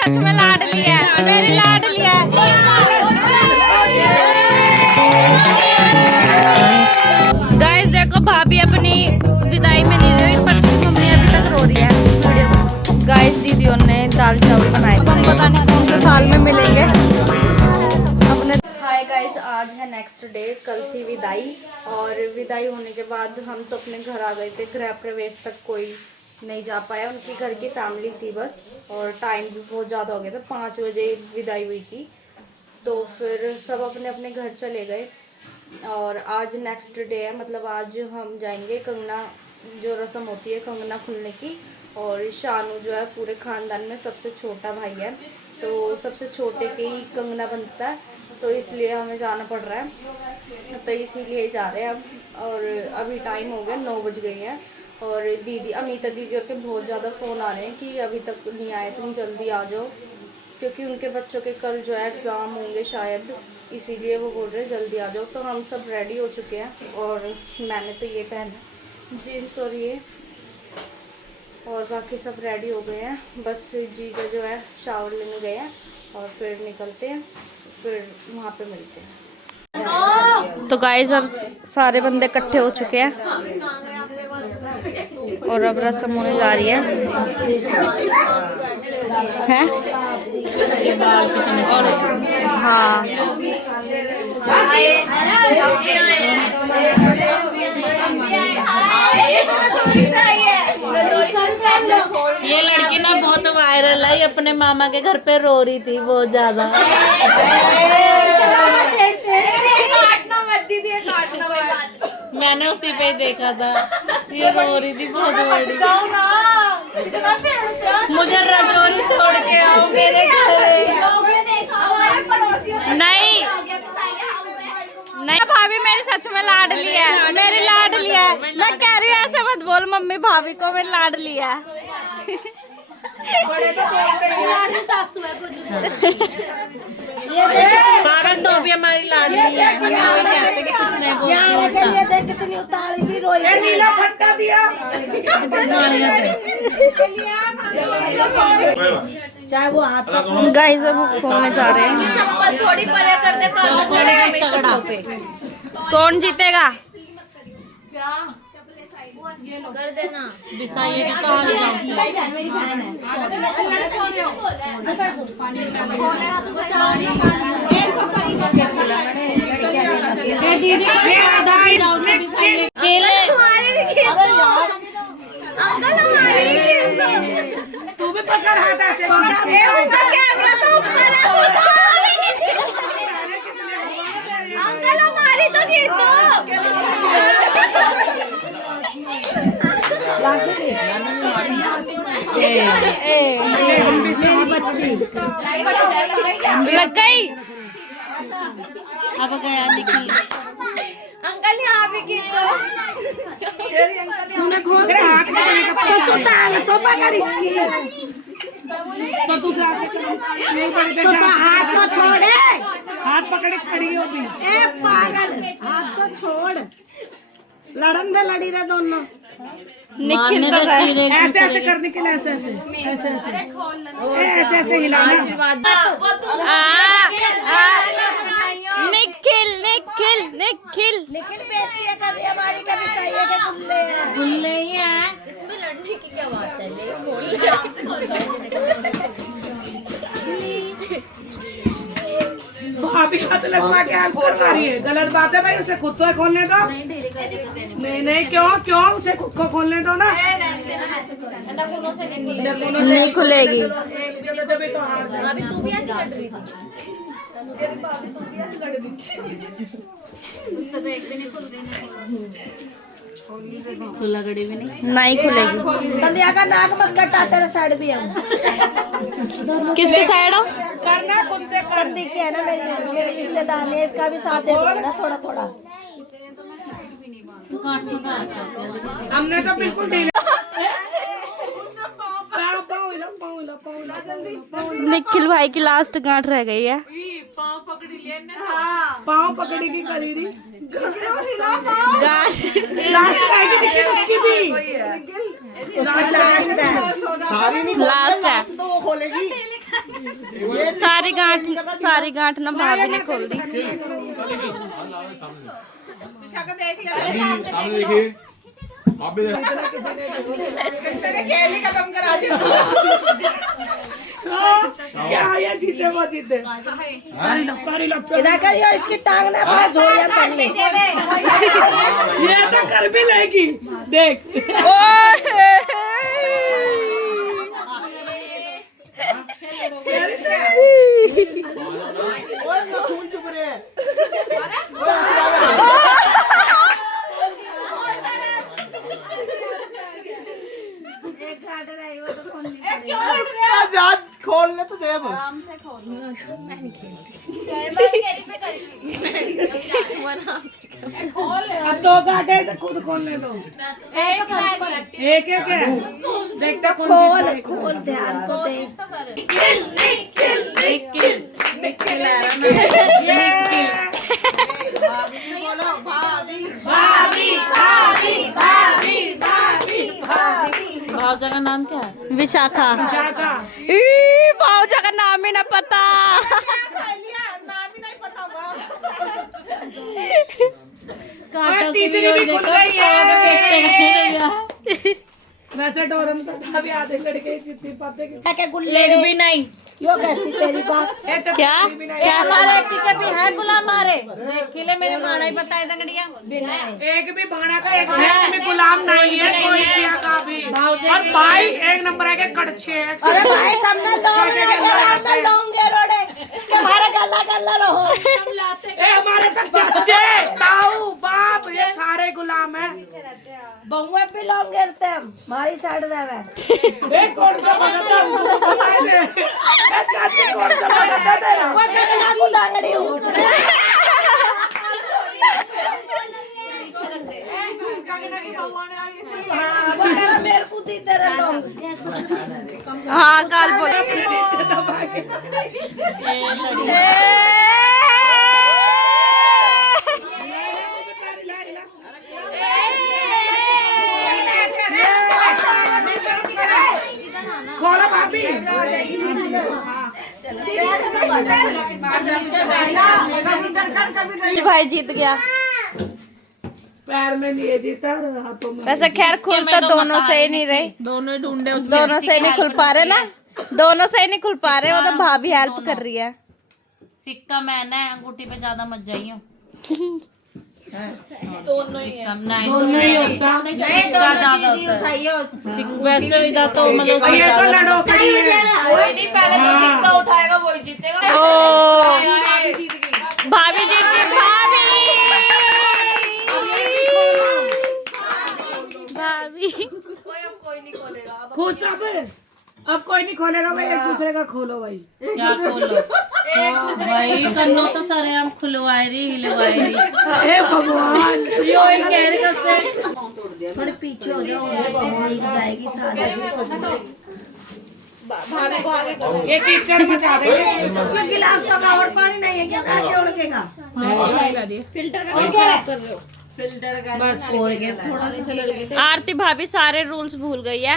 सच में लाडली है, मेरी लाडली है। गाइस देखो भाभी अपनी विदाई में नहीं रही, पर उसकी मम्मी अभी तक रो रही है। गाइस दीदियों ने दाल चावल बनाए थे, पता नहीं कौन से साल में मिलेंगे अपने। हाय गाइस, आज है नेक्स्ट डे, कल थी विदाई और विदाई होने के बाद हम तो अपने घर आ गए थे। गृह प्रवेश तक कोई नहीं जा पाया, उनकी घर की फैमिली थी बस, और टाइम भी बहुत ज़्यादा हो गया था। 5 बजे विदाई हुई थी, तो फिर सब अपने अपने घर चले गए। और आज नेक्स्ट डे है, मतलब आज हम जाएंगे कंगना, जो रस्म होती है कंगना खुलने की। और शानू जो है पूरे ख़ानदान में सबसे छोटा भाई है, तो सबसे छोटे के ही कंगना बनता है, तो इसलिए हमें जाना पड़ रहा है, तो इसीलिए जा रहे हैं अब। और अभी टाइम हो गया 9 बज गए हैं, और दीदी अमिता दीदी और के बहुत ज़्यादा फ़ोन आ रहे हैं कि अभी तक नहीं आए, तुम जल्दी आ जाओ, क्योंकि उनके बच्चों के कल जो है एग्ज़ाम होंगे शायद, इसीलिए वो बोल रहे हैं जल्दी आ जाओ। तो हम सब रेडी हो चुके हैं, और मैंने तो ये पहना जीन्स और ये, और बाकी सब रेडी हो गए हैं। बस जीजा जो है शावर लेने गए हैं, और फिर निकलते हैं, फिर वहाँ पे मिलते हैं। तो गाइस अब सारे बंदे इकट्ठे हो चुके हैं, और अब रस्म होने जा रही है। हैं? हाँ ये लड़की ना बहुत वायरल है, अपने मामा के घर पे रो रही थी बहुत ज्यादा। मैंने उसी पे देखा था, ये रो रही थी बहुत बड़ी। मुझे रजौरी छोड़ के आओ मेरे घर। नहीं नहीं भाभी मेरी सच में लाडली है, मेरी लाडली है। मैं कह रही हूँ ऐसे मत बोल मम्मी, भाभी को मेरी लाडली है। बाबा तो भी हमारी लाडली है, हम वही कहते कि कुछ नहीं बोलती। चाहे वो हाथ गाइस अब खोलने जा रहे हैं। चप्पल थोड़ी परे कर दे, कांधा चढ़ेगा मेरी चप्पलों पे। कौन जीतेगा? कर देना। बिसाइए के कहाँ ले जाऊँ? मेरी बहन है। दीदी खेले हमारे भी खेल दो। अंकल हमारे भी खेल दो। तू भी पकड़ हाथ ऐसे। उनका कैमरा तो ऊपर है, तू तो अभी नहीं। अंकल हमारी तो खेल दो। लग गई। अब गया निकल। अंकल यहाँ भी खेल दो। तूने खोल तो तू टांग तो पकड़ इसकी। तो तू क्या तो हाथ तो छोड़े, हाथ पकड़े खड़ी होगी। ए पागल, हाथ तो छोड़, लड़न दे, लड़ी रहे दोनों। निखिल तो ऐसे ऐसे करने के लिए ऐसे ऐसे ऐसे ऐसे ऐसे ऐसे हिलाना। निखिल निखिल निखिल लेकिन बेइज्जती कर रही है हमारी, कभी सही है कि गुल्ले ही हैं। इसमें लड़ने की क्या बात है? ले खोल। भाभी हाथ लगवा के हेल्प कर रही है, गलत बात है भाई। उसे खुद तो खोलने दो। नहीं नहीं, क्यों क्यों, उसे खुद को खोलने दो ना। नहीं खुलेगी। अभी तू भी ऐसे लड़ रही थी। खुला गड़ी भी नहीं खुलेगी। तंदिया का नाक मत कटा, तेरा साइड भी है। किसके साइड हो? करना खुद से कर दी के है ना, मेरी रिश्तेदार ने, इसका भी साथ दे दो ना थोड़ा थोड़ा। हमने तो बिल्कुल निखिल भाई की लास्ट गांठ रह गई है। पाँव पकड़ी की करी रही गांठ लास्ट है। तो वो खोलेगी। सारी गांठ ना भाभी ने खोल दी। सामने देखिए आप भी मैंने खेल ही खत्म करा दिया। क्या ये जीते वो जीते। इधर करियो इसकी टांग ना अपना झोलिया पड़ने। ये तो कर भी लेगी देख। खोलने तो दे अब दो काटे से खुद खोलने दो। एक एक है देखते खोल खोल ध्यान को दे। भावजा का नाम क्या है? विशाखा। विशाखा भावजा का नाम ही ना पता। तीसरी भी खुल गई है। वैसे डोरम का था भी आधे लड़के जितनी पाते के गुल्ले भी नहीं। यो कैसी तेरी बात क्या हमारे टिके भी है गुलाम मारे किले मेरे माना ही बताए दंगड़िया एक भी भाड़ा का एक भी गुलाम नहीं है कोई सिया का भी। और भाई एक नंबर है के कड़छे है। अरे भाई तुमने लोंगे रोड़े के हमारे गल्ला गल्ला रहो। ए हमारे तक चाचे ताऊ बाप ये सारे गुलाम है। बहुए भी लोग गिरते हम हमारी साइड रहे ए कौन सा बता दे। ए चाची कौन सा बता दे। वो कगला को दांगड़ी हूं वो करा मेरे को दी तेरे लोग हाँ गाल बोल। खोलो भाभी। भाई जीत गया। पैर में लिए जीता और हाथों में। वैसे खैर खुल तो दोनों से ही नहीं रही। दोनों ढूंढे दोनों से ही नहीं खुल पा रहे ना। दोनों से ही नहीं खुल पा रहे। वो तो भाभी हेल्प कर रही है। सिक्का मैंने अंगूठी पे ज्यादा मत जाइयो दोनों ही नहीं होता। ज्यादा होता है वैसे इधर तो मतलब ये तो लड़ो कोई नहीं पहले जो सिक्का उठाएगा वही जीतेगा ओ भाभी जीत गई। भाभी खुश अब कोई नहीं खोलेगा भाई। एक दूसरे का खोलो भाई। क्या खोलो भाई कन्नो तो सारे हम खुलवाए रही हिलवाए रही हे भगवान यो ही कह रहे कससे थोड़े पीछे हो जाओ। जाएगी सारी ये कीचड़ मचा देंगे। गिलास का और पानी नहीं है क्या आगे उड़केगा। फिल्टर का क्या खराब कर रहे हो? बस थोड़ा सा आरती भाभी सारे रूल्स भूल गई है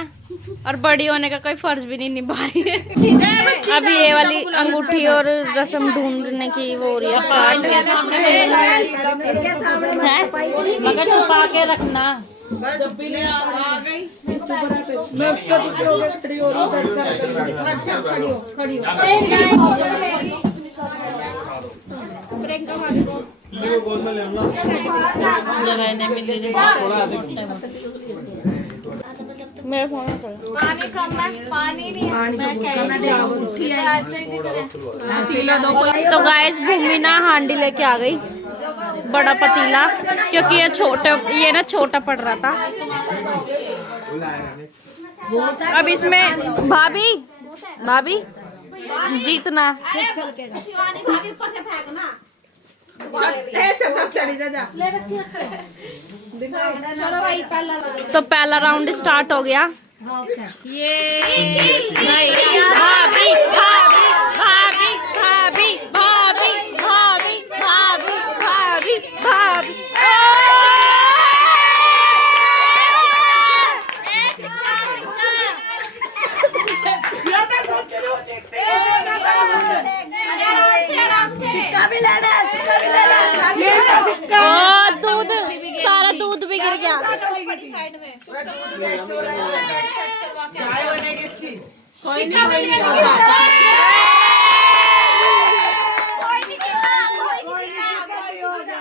और बड़ी होने का कोई फर्ज भी नहीं निभा रही है। अभी ये वाली अंगूठी और रस्म ढूंढने की वो हो रही है। मगर छुपा के रखना जगह नहीं मिल रही मेरे फोन में पानी कम है। पानी नहीं तो गाइस भूमि ना हांडी लेके आ गई बड़ा पतीला क्योंकि ये ना छोटा पड़ रहा था। अब इसमें भाभी जीतना चलो भाई पहला तो पहला राउंड स्टार्ट हो गया। ये भाभी भाभी भाभी भाभी भाभी भाभी भाभी भाभी भाभी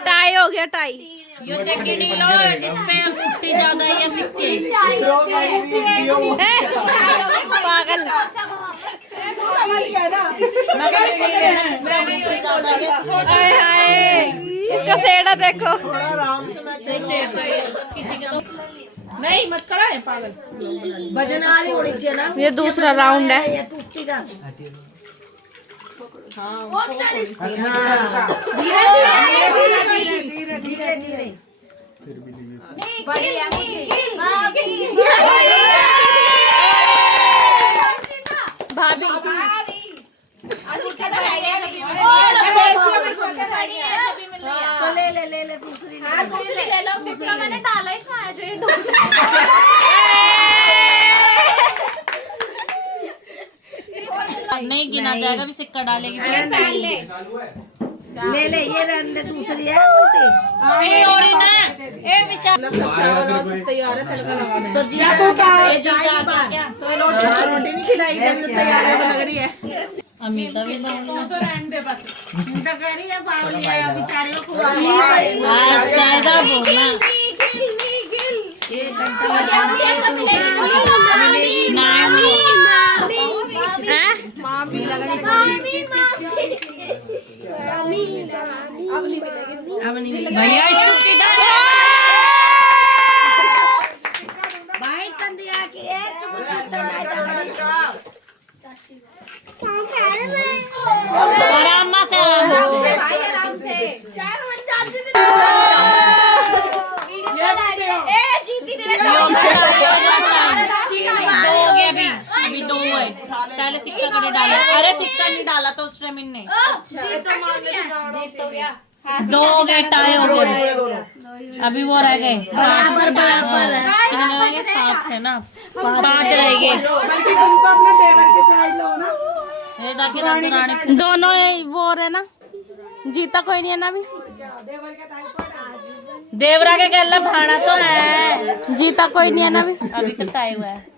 टाई हो गया टाई। ये देखिए नहीं लो जिसपे पुट्टी ज्यादा है या सिक्के। पागल। हाय हाय, इसका सेड़ा देखो। किसी के तो नहीं मत करो ये पागल। बजना वाली होनी चाहिए ना। ये दूसरा राउंड है। ये टूटती जा। धीरे धीरे। भाभी तो ले दूसरी मैंने डाला ही था जो ये नहीं गिना जाएगा भी सिक्का डालेगी तो। ले ये रहने दे, दूसरी है मोटी। ए और ना ए विशाल तैयार है तड़का लगाने। तो जी क्या तो रोटी नहीं खिलाई तैयार है लग रही है। अमिता भी तो रहने दे बस। तो कह रही है बावली है बेचारे को अच्छा ऐसा बोलना भैया इसको किधर भाई तंदिया की है आराम से भाई आराम से दो हो गया अभी दो है। पहले सिक्का कड़े डाला, अरे सिक्का नहीं डाला तो उस टाइम इनने दो हो गए, टाई हो गए। अभी वो रह गए बराबर बराबर है। सात थे ना, पांच रह गए। ये ताकि रानी दोनों वो रहे ना, जीता कोई नहीं है ना अभी। देवरा के गला भाड़ा तो है, जीता कोई नहीं है ना अभी। अभी तो टाई हुआ है।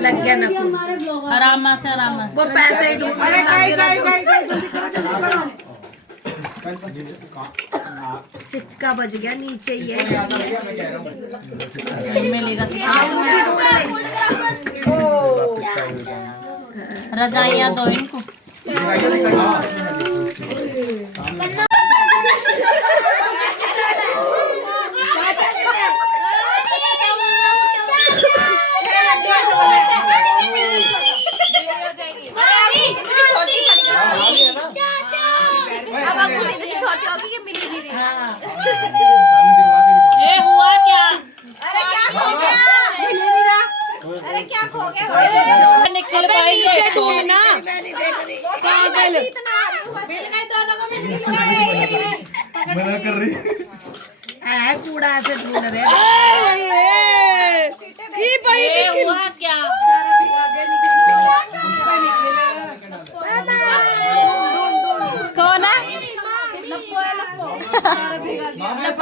लग गया ना आराम से वो पैसे ही ढूंढने सिक्का बच गया नीचे ही है। मिलेगा रजाइयाँ दो इनको। छोटी होगी ये मिली नहीं रही। ये हुआ क्या? अरे क्या खो गया? अरे क्या खो गया? निकल पाएंगे तो ना मैं नहीं देख रही। पागल इतना मिल गए दोनों को मिल गए। मना कर रही है कूड़ा ऐसे ढूंढ रहे हैं। ये हुआ क्या? कौन है?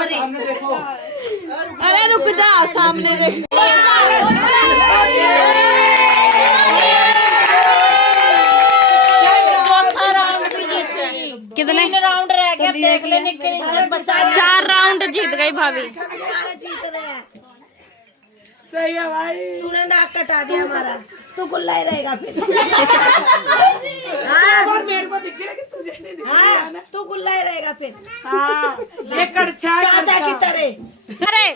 सामने देखो। अरे रुक जा, सामने देख। चौथा राउंड भी जीत गई। कितने राउंड रह गए, देख लेने के लिए बचा। 4 राउंड जीत गई भाभी। जीत रहे हैं। सही है भाई। तूने नाक कटा दिया हमारा, तू गुल्ला ही रहेगा फिर। हाँ मेरे को दिख रहा है कि तुझे नहीं दिख रहा है ना, तू गुल्ला ही रहेगा फिर। हाँ लेकर चाचा की तरह। अरे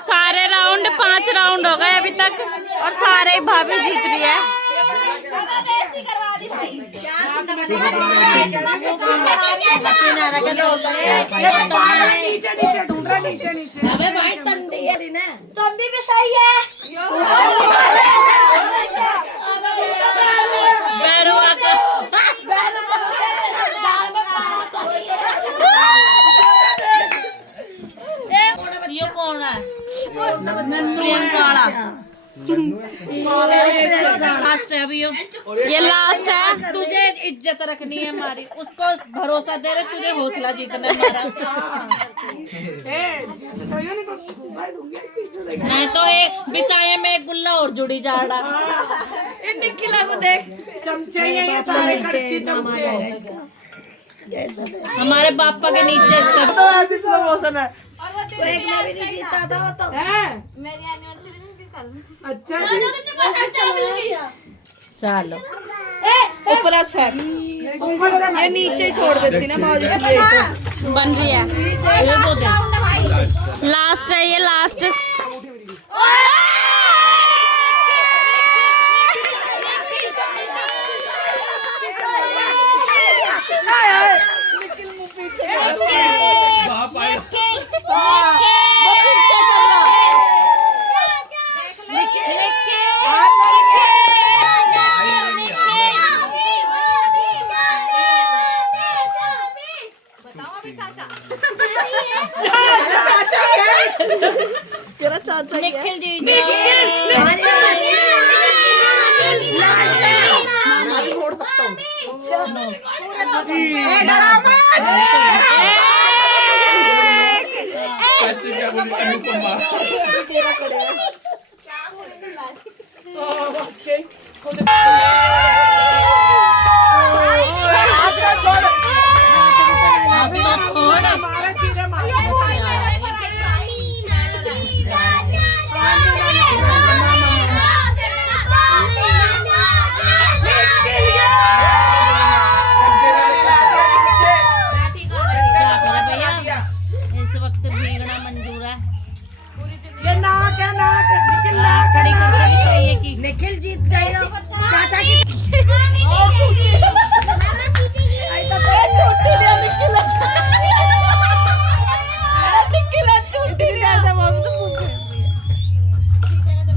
सारे राउंड 5 राउंड हो गए अभी तक और सारे ही भाभी जीत रही है। नीचे ढूंढ रहा, नीचे अबे भाई तंदी है ना, तंदी भी सही है। बैरुआ का ये कौन है? प्रियंका वाला लास्ट है अभी ये लास्ट है। तुझे इज्जत रखनी है हमारी, उसको भरोसा दे रहे, तुझे हौसला जीतना है हमारा। नहीं तो एक बिसाए में एक गुल्ला और जुड़ी जा रहा। ये निखिला को देख, चमचे ये सारे कच्चे चमचे हमारे पापा के नीचे इसका तो ऐसी स्लो मोशन है। तो एक में भी नहीं जीता था वो तो। हैं? मेरी एनिवर्सरी में भी कल। अच्छा जी। चलो ऊपर से फेंक, ये नीचे ही छोड़ देती ना मौज इसलिए बन रही है। लास्ट है ये, लास्ट। बाप आया। निखिल जी चाची क्या बोली अनुपमा। अब तो छोड़। हमारा चीजें मार क्या करे भैया, इस वक्त भीगना मंजूर है। ये नाक है, नाक है, निखिल नाक खड़ी करके भी सही है कि निखिल जीत गए हो। चाचा की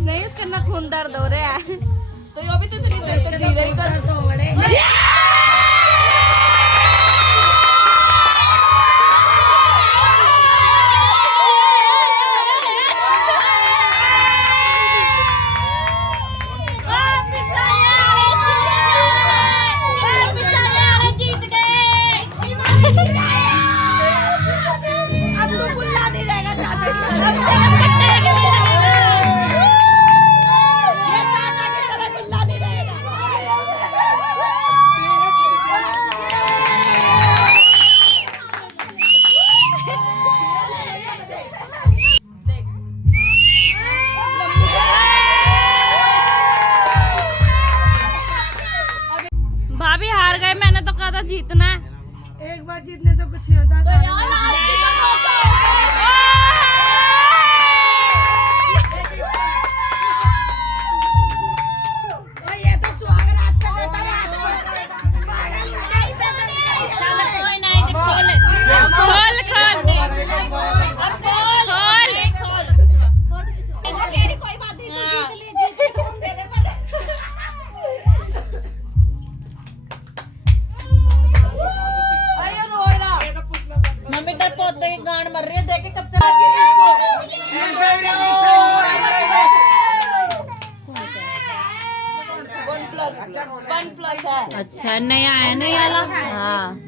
नहीं, उसका ना खून दर्द हो रहा है तो ये अभी तो इतनी देर से धीरे ही कर। तो बड़े अब तो गुल्ला नहीं रहेगा चाचा की ये चाचा की तरह गुल्ला नहीं रहेगा। भाभी हार गए, मैंने तो कहा था जीतना है। एक बार जीतने तो कुछ नहीं होता। और ये तो सुहाग रात पे देता है। पागल नहीं पे चल कोई नहीं, खोल खोल खोल खोल। तेरी कोई बात नहीं, तू जीत ली, जीत के दे दे पर। मम्मी तेरे पोते की गांड मर रही है, देख के कब से अच्छा नया आया नहीं आला। हाँ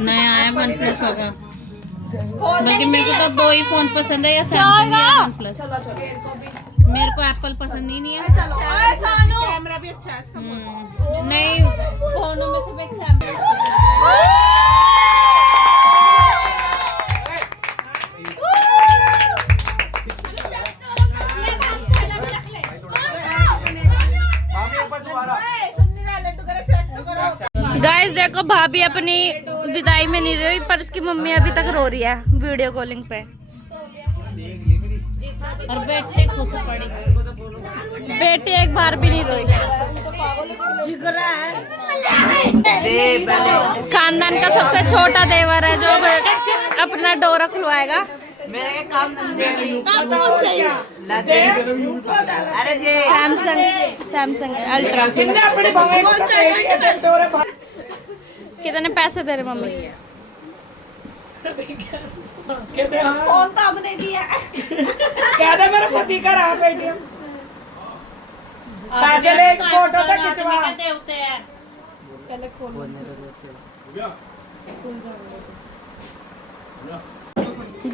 नया आया वन प्लस होगा। बल्कि मेरे को तो दो ही फोन पसंद है, या सैमसंग या वन प्लस। मेरे को एप्पल पसंद ही नहीं है। कैमरा भी अच्छा है इसका। नहीं फोनों में सिर्फ एक सैमसंग। गाइस देखो, भाभी अपनी विदाई में नहीं रही, पर उसकी मम्मी अभी तक रो रही है वीडियो कॉलिंग पे। और बेटे खुश पड़ी, बेटी एक बार भी नहीं रोई। खानदान का सबसे छोटा देवर है जो अपना डोरा खुलवाएगा। सैमसंग है अल्ट्रा। कितने पैसे दे रहे मम्मी? कौन तो हमने दिया। कहते मेरे पति का रहा पेटीएम। पहले एक फोटो तो खिंचवा। देवते हैं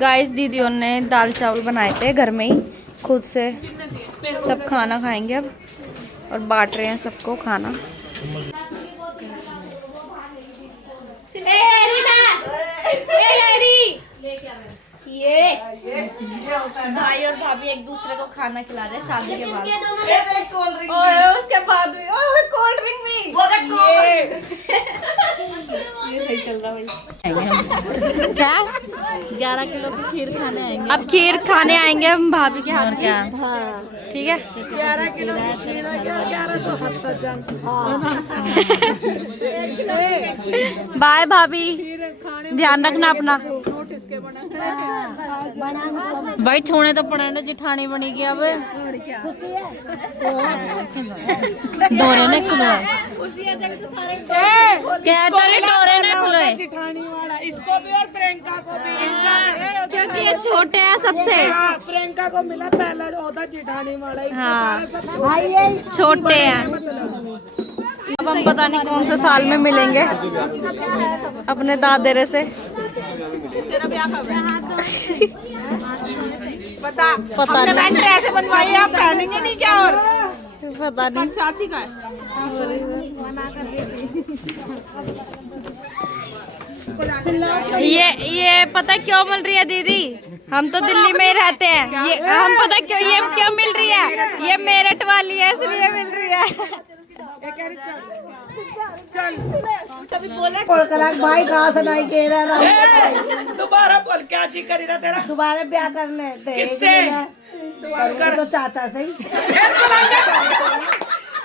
गाइस दीदियों ने दाल चावल बनाए थे घर में ही खुद से। सब खाना खाएंगे अब और बांट रहे हैं सबको खाना। ये भाई और भाभी एक दूसरे को खाना खिला रहे हैं शादी के बाद। ओए उसके बाद भी ओए कोल्ड ड्रिंक भी। ये सही चल रहा भाई। क्या 11 किलो की खीर खाने आएंगे। अब खीर खाने आएंगे हम भाभी के हाथ की। ठीक है। 11 किलो 1170 जन। बाय भाभी, ध्यान रखना अपना। भाई छोड़े तो पड़े ना जिठानी बनी गया अब डोरे ने खुले डोरे ने खुले जिठानी वाला इसको भी और प्रियंका को भी। क्योंकि ये छोटे हैं सबसे। प्रियंका को मिला पहला ओहदा जिठानी वाला। हाँ छोटे हैं। अब हम पता नहीं कौन से साल में मिलेंगे अपने दादेरे से। पता नहीं ऐसे बनवाई आप पहनेंगे नहीं क्या? और पता नहीं। चाची का ये पता क्यों मिल रही है दीदी? हम तो दिल्ली में ही रहते हैं। ये हम पता क्यों मिल रही है? ये मेरठ वाली है इसलिए मिल रही है। भाई कहाँ से नहीं कह रहा। दोबारा बोल क्या ची करी ना तेरा? दोबारा ब्याह करने किससे? तो चाचा से ही।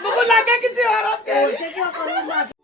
मुझे लगा किसी और से।